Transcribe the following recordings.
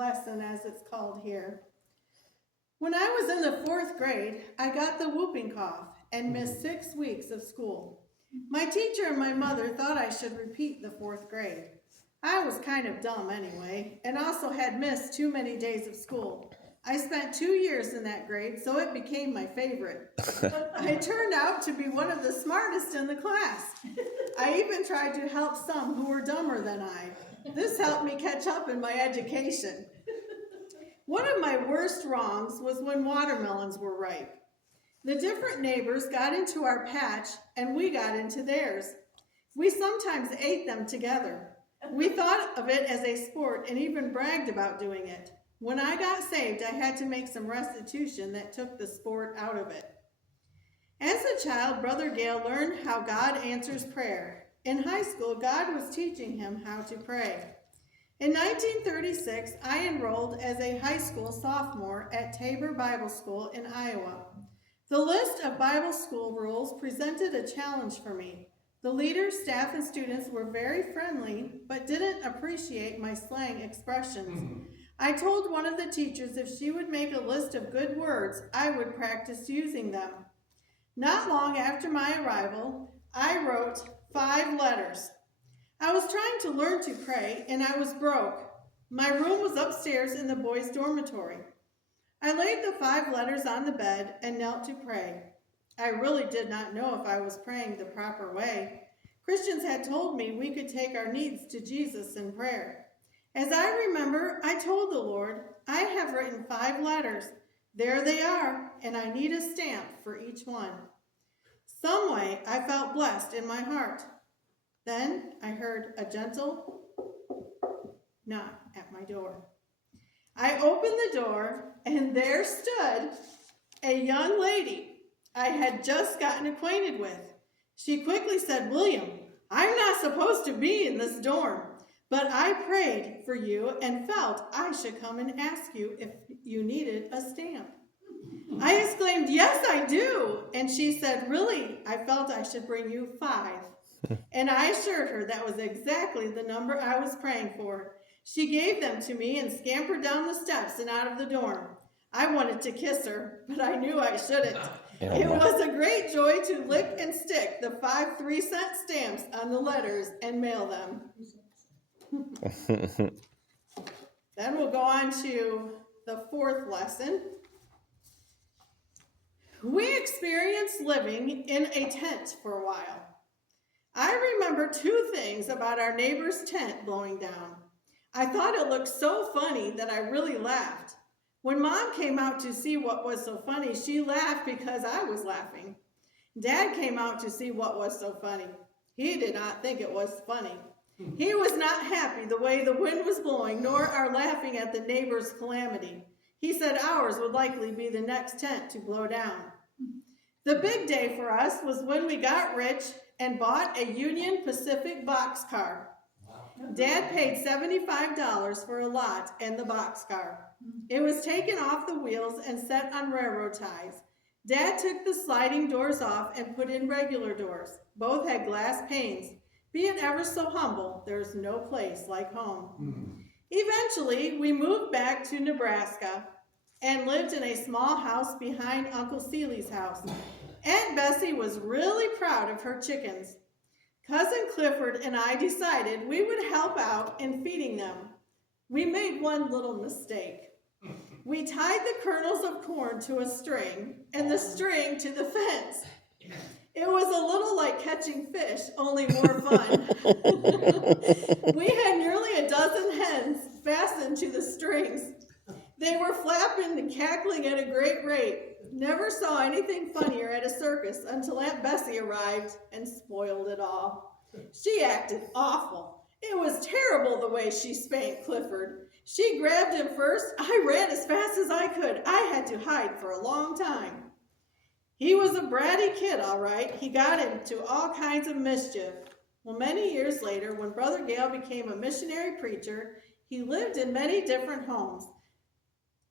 lesson, as it's called here. When I was in the 4th grade, I got the whooping cough and missed 6 weeks of school. My teacher and my mother thought I should repeat the 4th grade. I was kind of dumb anyway, and also had missed too many days of school. I spent 2 years in that grade, so it became my favorite. I turned out to be one of the smartest in the class. I even tried to help some who were dumber than I. This helped me catch up in my education. One of my worst wrongs was when watermelons were ripe. The different neighbors got into our patch, and we got into theirs. We sometimes ate them together. We thought of it as a sport and even bragged about doing it. When I got saved, I had to make some restitution that took the sport out of it. As a child, Brother Gale learned how God answers prayer. In high school, God was teaching him how to pray. In 1936, I enrolled as a high school sophomore at Tabor Bible School in Iowa. The list of Bible school rules presented a challenge for me. The leaders, staff, and students were very friendly, but didn't appreciate my slang expressions. I told one of the teachers if she would make a list of good words, I would practice using them. Not long after my arrival, I wrote 5 letters. I was trying to learn to pray, and I was broke. My room was upstairs in the boys' dormitory. I laid the 5 letters on the bed and knelt to pray. I really did not know if I was praying the proper way. Christians had told me we could take our needs to Jesus in prayer. As I remember, I told the Lord, I have written 5 letters. There they are, and I need a stamp for each one. Some way I felt blessed in my heart. Then I heard a gentle knock at my door. I opened the door, and there stood a young lady I had just gotten acquainted with. She quickly said, "William, I'm not supposed to be in this dorm, but I prayed for you and felt I should come and ask you if you needed a stamp." I exclaimed, "Yes, I do." And she said, "Really, I felt I should bring you 5. And I assured her that was exactly the number I was praying for. She gave them to me and scampered down the steps and out of the dorm. I wanted to kiss her, but I knew I shouldn't. It was a great joy to lick and stick the 5 3-cent stamps on the letters and mail them. Then we'll go on to the 4th lesson. We experienced living in a tent for a while. I remember 2 things about our neighbor's tent blowing down. I thought it looked so funny that I really laughed. When Mom came out to see what was so funny, she laughed because I was laughing. Dad came out to see what was so funny. He did not think it was funny. He was not happy the way the wind was blowing, nor our laughing at the neighbor's calamity. He said ours would likely be the next tent to blow down. The big day for us was when we got rich and bought a Union Pacific boxcar. Dad paid $75 for a lot and the boxcar. It was taken off the wheels and set on railroad ties. Dad took the sliding doors off and put in regular doors. Both had glass panes. Be it ever so humble, there's no place like home. Eventually, we moved back to Nebraska and lived in a small house behind Uncle Seeley's house. Aunt Bessie was really proud of her chickens. Cousin Clifford and I decided we would help out in feeding them. We made one little mistake. We tied the kernels of corn to a string and the string to the fence. It was a little like catching fish, only more fun. We had nearly a dozen hens fastened to the strings. They were flapping and cackling at a great rate. Never saw anything funnier at a circus until Aunt Bessie arrived and spoiled it all. She acted awful. It was terrible the way she spanked Clifford. She grabbed him first. I ran as fast as I could. I had to hide for a long time. He was a bratty kid, all right. He got into all kinds of mischief. Well, many years later, when Brother Gale became a missionary preacher, he lived in many different homes.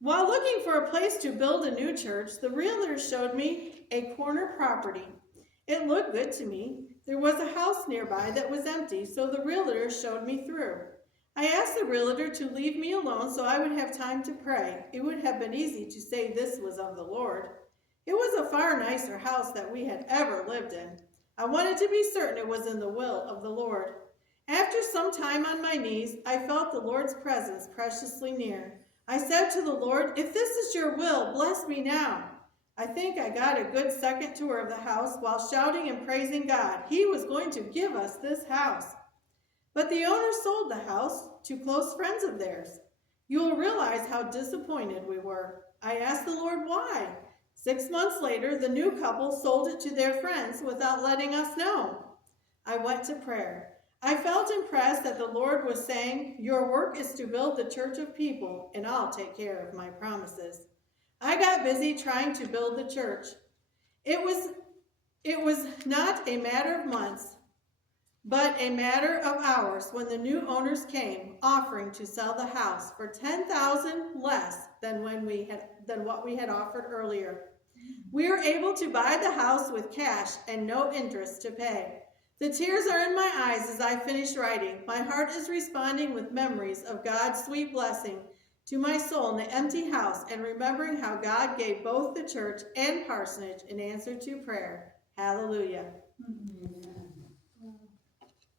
While looking for a place to build a new church, the realtor showed me a corner property. It looked good to me. There was a house nearby that was empty, so the realtor showed me through. I asked the realtor to leave me alone so I would have time to pray. It would have been easy to say this was of the Lord. It was a far nicer house than we had ever lived in. I wanted to be certain it was in the will of the Lord. After some time on my knees, I felt the Lord's presence preciously near. I said to the Lord, if this is your will, bless me now. I think I got a good second tour of the house while shouting and praising God. He was going to give us this house. But the owner sold the house to close friends of theirs. You will realize how disappointed we were. I asked the Lord why. 6 months later, the new couple sold it to their friends without letting us know. I went to prayer. I felt impressed that the Lord was saying, your work is to build the church of people, and I'll take care of my promises. I got busy trying to build the church. It was not a matter of months, but a matter of hours when the new owners came, offering to sell the house for $10,000 less than what we had offered earlier. We were able to buy the house with cash and no interest to pay. The tears are in my eyes as I finish writing. My heart is responding with memories of God's sweet blessing to my soul in the empty house and remembering how God gave both the church and parsonage an answer to prayer. Hallelujah.